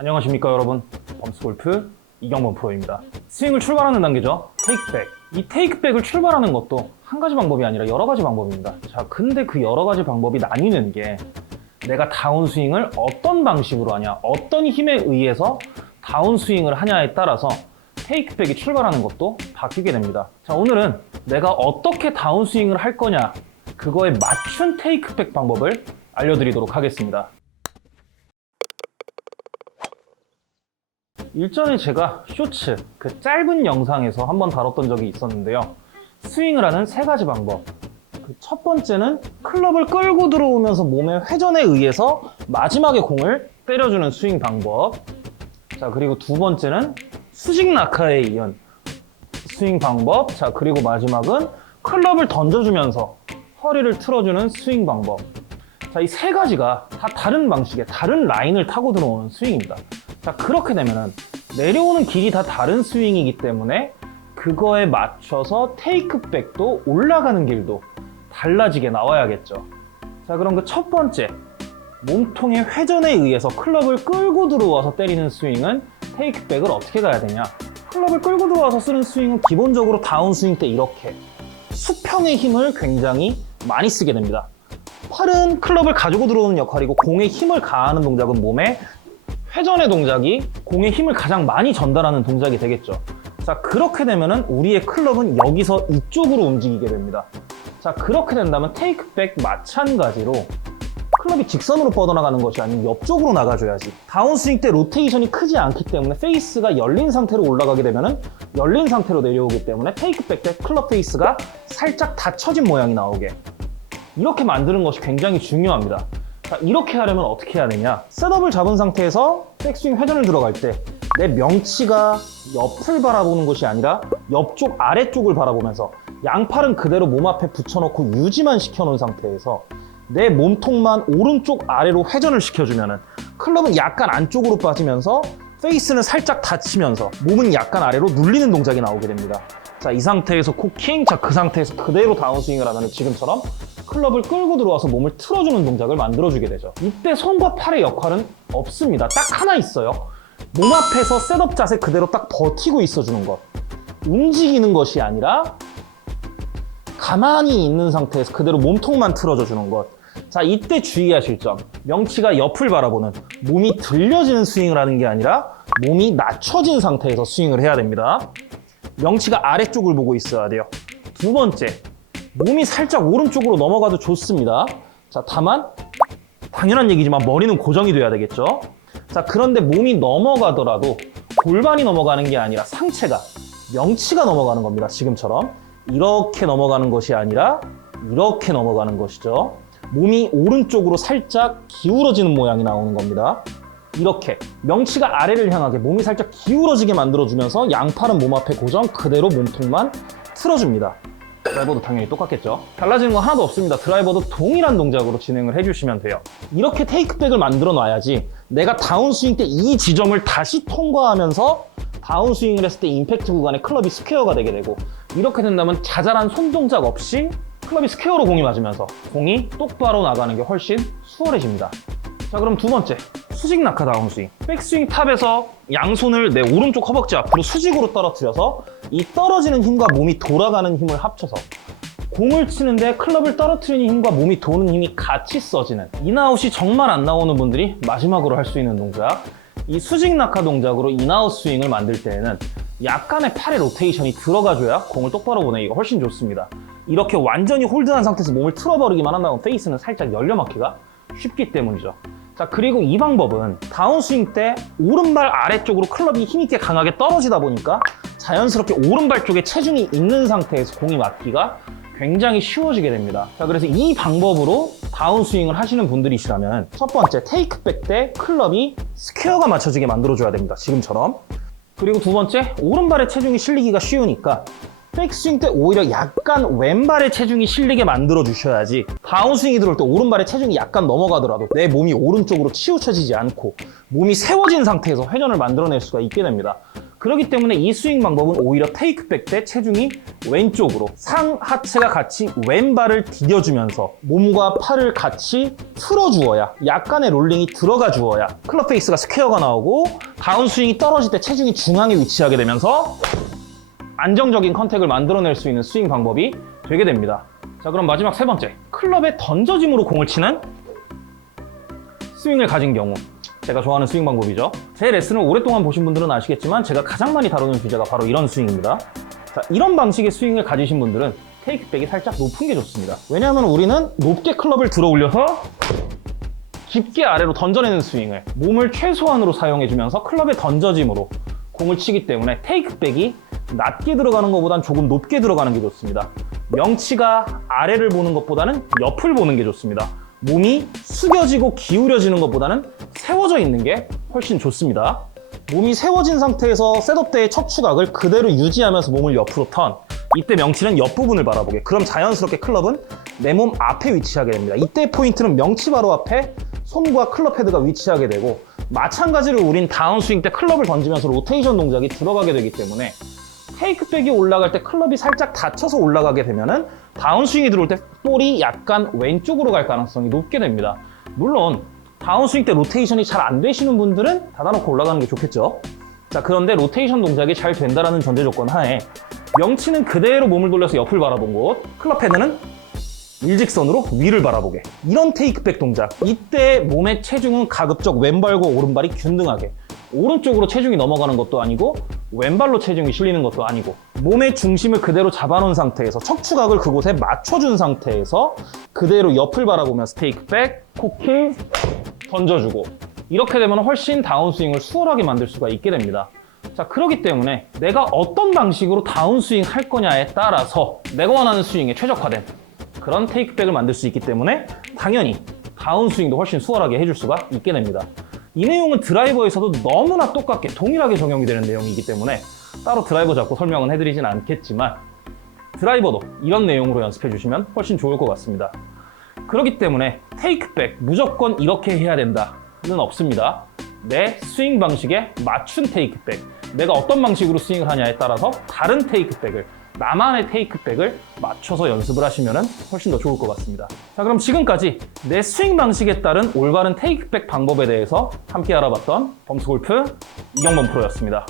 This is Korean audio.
안녕하십니까 여러분, 범스골프 이경범 프로입니다. 스윙을 출발하는 단계죠. 테이크백. 이 테이크백을 출발하는 것도 한 가지 방법이 아니라 여러 가지 방법입니다. 자, 근데 그 여러 가지 방법이 나뉘는 게 내가 다운스윙을 어떤 방식으로 하냐, 어떤 힘에 의해서 다운스윙을 하냐에 따라서 테이크백이 출발하는 것도 바뀌게 됩니다. 자, 오늘은 내가 어떻게 다운스윙을 할 거냐, 그거에 맞춘 테이크백 방법을 알려드리도록 하겠습니다. 일전에 제가 쇼츠, 그 짧은 영상에서 한번 다뤘던 적이 있었는데요. 스윙을 하는 세 가지 방법. 첫 번째는 클럽을 끌고 들어오면서 몸의 회전에 의해서 마지막에 공을 때려주는 스윙 방법. 자, 그리고 두 번째는 수직 낙하에 이은 스윙 방법. 자, 그리고 마지막은 클럽을 던져주면서 허리를 틀어주는 스윙 방법. 자, 이 세 가지가 다 다른 방식의 다른 라인을 타고 들어오는 스윙입니다. 자, 그렇게 되면은 내려오는 길이 다 다른 스윙이기 때문에 그거에 맞춰서 테이크백도 올라가는 길도 달라지게 나와야겠죠. 자, 그럼 그 첫 번째, 몸통의 회전에 의해서 클럽을 끌고 들어와서 때리는 스윙은 테이크백을 어떻게 가야 되냐? 클럽을 끌고 들어와서 쓰는 스윙은 기본적으로 다운스윙 때 이렇게 수평의 힘을 굉장히 많이 쓰게 됩니다. 팔은 클럽을 가지고 들어오는 역할이고 공에 힘을 가하는 동작은 몸의 회전의 동작이 공에 힘을 가장 많이 전달하는 동작이 되겠죠. 자, 그렇게 되면은 우리의 클럽은 여기서 이쪽으로 움직이게 됩니다. 자, 그렇게 된다면 테이크백 마찬가지로 클럽이 직선으로 뻗어나가는 것이 아니고 옆쪽으로 나가줘야지. 다운스윙 때 로테이션이 크지 않기 때문에 페이스가 열린 상태로 올라가게 되면은 열린 상태로 내려오기 때문에 테이크백 때 클럽 페이스가 살짝 닫혀진 모양이 나오게, 이렇게 만드는 것이 굉장히 중요합니다. 자, 이렇게 하려면 어떻게 해야 되냐? 셋업을 잡은 상태에서 백스윙 회전을 들어갈 때 내 명치가 옆을 바라보는 것이 아니라 옆쪽 아래쪽을 바라보면서 양팔은 그대로 몸 앞에 붙여놓고 유지만 시켜놓은 상태에서 내 몸통만 오른쪽 아래로 회전을 시켜주면은 클럽은 약간 안쪽으로 빠지면서 페이스는 살짝 닫히면서 몸은 약간 아래로 눌리는 동작이 나오게 됩니다. 자, 이 상태에서 코킹, 자, 그 상태에서 그대로 다운스윙을 하면 지금처럼 클럽을 끌고 들어와서 몸을 틀어주는 동작을 만들어주게 되죠. 이때 손과 팔의 역할은 없습니다. 딱 하나 있어요. 몸 앞에서 셋업 자세 그대로 딱 버티고 있어주는 것. 움직이는 것이 아니라 가만히 있는 상태에서 그대로 몸통만 틀어줘주는 것. 자, 이때 주의하실 점. 명치가 옆을 바라보는, 몸이 들려지는 스윙을 하는 게 아니라 몸이 낮춰진 상태에서 스윙을 해야 됩니다. 명치가 아래쪽을 보고 있어야 돼요. 두 번째, 몸이 살짝 오른쪽으로 넘어가도 좋습니다. 자, 다만 당연한 얘기지만 머리는 고정이 돼야 되겠죠. 자, 그런데 몸이 넘어가더라도 골반이 넘어가는 게 아니라 상체가, 명치가 넘어가는 겁니다. 지금처럼 이렇게 넘어가는 것이 아니라 이렇게 넘어가는 것이죠. 몸이 오른쪽으로 살짝 기울어지는 모양이 나오는 겁니다. 이렇게 명치가 아래를 향하게 몸이 살짝 기울어지게 만들어주면서 양팔은 몸 앞에 고정, 그대로 몸통만 틀어줍니다. 드라이버도 당연히 똑같겠죠. 달라지는 건 하나도 없습니다. 드라이버도 동일한 동작으로 진행을 해주시면 돼요. 이렇게 테이크백을 만들어 놔야지 내가 다운스윙 때 이 지점을 다시 통과하면서 다운스윙을 했을 때 임팩트 구간에 클럽이 스퀘어가 되게 되고, 이렇게 된다면 자잘한 손동작 없이 클럽이 스퀘어로 공이 맞으면서 공이 똑바로 나가는 게 훨씬 수월해집니다. 자, 그럼 두 번째, 수직 낙하 다운스윙. 백스윙 탑에서 양손을 내 오른쪽 허벅지 앞으로 수직으로 떨어뜨려서 이 떨어지는 힘과 몸이 돌아가는 힘을 합쳐서 공을 치는데 클럽을 떨어뜨리는 힘과 몸이 도는 힘이 같이 써지는, 인아웃이 정말 안 나오는 분들이 마지막으로 할 수 있는 동작, 이 수직 낙하 동작으로 인아웃 스윙을 만들 때에는 약간의 팔의 로테이션이 들어가줘야 공을 똑바로 보내기가 훨씬 좋습니다. 이렇게 완전히 홀드한 상태에서 몸을 틀어버리기만 한다면 페이스는 살짝 열려막기가 쉽기 때문이죠. 자, 그리고 이 방법은 다운스윙 때 오른발 아래쪽으로 클럽이 힘있게 강하게 떨어지다 보니까 자연스럽게 오른발 쪽에 체중이 있는 상태에서 공이 맞기가 굉장히 쉬워지게 됩니다. 자, 그래서 이 방법으로 다운스윙을 하시는 분들이시라면 첫 번째, 테이크백 때 클럽이 스퀘어가 맞춰지게 만들어줘야 됩니다. 지금처럼. 그리고 두 번째, 오른발에 체중이 실리기가 쉬우니까 백스윙 때 오히려 약간 왼발에 체중이 실리게 만들어 주셔야지 다운스윙이 들어올 때 오른발에 체중이 약간 넘어가더라도 내 몸이 오른쪽으로 치우쳐지지 않고 몸이 세워진 상태에서 회전을 만들어낼 수가 있게 됩니다. 그렇기 때문에 이 스윙 방법은 오히려 테이크백 때 체중이 왼쪽으로 상하체가 같이 왼발을 디뎌주면서 몸과 팔을 같이 틀어주어야 약간의 롤링이 들어가 주어야 클럽 페이스가 스퀘어가 나오고 다운 스윙이 떨어질 때 체중이 중앙에 위치하게 되면서 안정적인 컨택을 만들어낼 수 있는 스윙 방법이 되게 됩니다. 자, 그럼 마지막 세 번째, 클럽의 던져짐으로 공을 치는 스윙을 가진 경우. 제가 좋아하는 스윙 방법이죠. 제 레슨을 오랫동안 보신 분들은 아시겠지만 제가 가장 많이 다루는 주제가 바로 이런 스윙입니다. 자, 이런 방식의 스윙을 가지신 분들은 테이크백이 살짝 높은 게 좋습니다. 왜냐하면 우리는 높게 클럽을 들어 올려서 깊게 아래로 던져내는 스윙을 몸을 최소한으로 사용해주면서 클럽의 던져짐으로 공을 치기 때문에 테이크백이 낮게 들어가는 것보단 조금 높게 들어가는 게 좋습니다. 명치가 아래를 보는 것보다는 옆을 보는 게 좋습니다. 몸이 숙여지고 기울여지는 것보다는 세워져 있는 게 훨씬 좋습니다. 몸이 세워진 상태에서 셋업 때의 척추각을 그대로 유지하면서 몸을 옆으로 턴. 이때 명치는 옆부분을 바라보게. 그럼 자연스럽게 클럽은 내 몸 앞에 위치하게 됩니다. 이때 포인트는 명치 바로 앞에 손과 클럽 헤드가 위치하게 되고, 마찬가지로 우린 다운스윙 때 클럽을 던지면서 로테이션 동작이 들어가게 되기 때문에 테이크백이 올라갈 때 클럽이 살짝 닫혀서 올라가게 되면은 다운스윙이 들어올 때 볼이 약간 왼쪽으로 갈 가능성이 높게 됩니다. 물론 다운스윙 때 로테이션이 잘 안 되시는 분들은 닫아놓고 올라가는 게 좋겠죠. 자, 그런데 로테이션 동작이 잘 된다는 전제 조건 하에 명치는 그대로 몸을 돌려서 옆을 바라본 곳, 클럽 헤드는 일직선으로 위를 바라보게. 이런 테이크백 동작. 이때 몸의 체중은 가급적 왼발과 오른발이 균등하게, 오른쪽으로 체중이 넘어가는 것도 아니고 왼발로 체중이 실리는 것도 아니고, 몸의 중심을 그대로 잡아놓은 상태에서 척추각을 그곳에 맞춰준 상태에서 그대로 옆을 바라보면서 테이크백, 코킥 던져주고, 이렇게 되면 훨씬 다운스윙을 수월하게 만들 수가 있게 됩니다. 자, 그렇기 때문에 내가 어떤 방식으로 다운스윙 할 거냐에 따라서 내가 원하는 스윙에 최적화된 그런 테이크백을 만들 수 있기 때문에 당연히 다운스윙도 훨씬 수월하게 해줄 수가 있게 됩니다. 이 내용은 드라이버에서도 너무나 똑같게 동일하게 적용이 되는 내용이기 때문에 따로 드라이버 잡고 설명은 해드리진 않겠지만 드라이버도 이런 내용으로 연습해 주시면 훨씬 좋을 것 같습니다. 그렇기 때문에 테이크백 무조건 이렇게 해야 된다는 없습니다. 내 스윙 방식에 맞춘 테이크백, 내가 어떤 방식으로 스윙을 하냐에 따라서 다른 테이크백을, 나만의 테이크백을 맞춰서 연습을 하시면 훨씬 더 좋을 것 같습니다. 자, 그럼 지금까지 내 스윙 방식에 따른 올바른 테이크백 방법에 대해서 함께 알아봤던 범스골프 이경범 프로였습니다.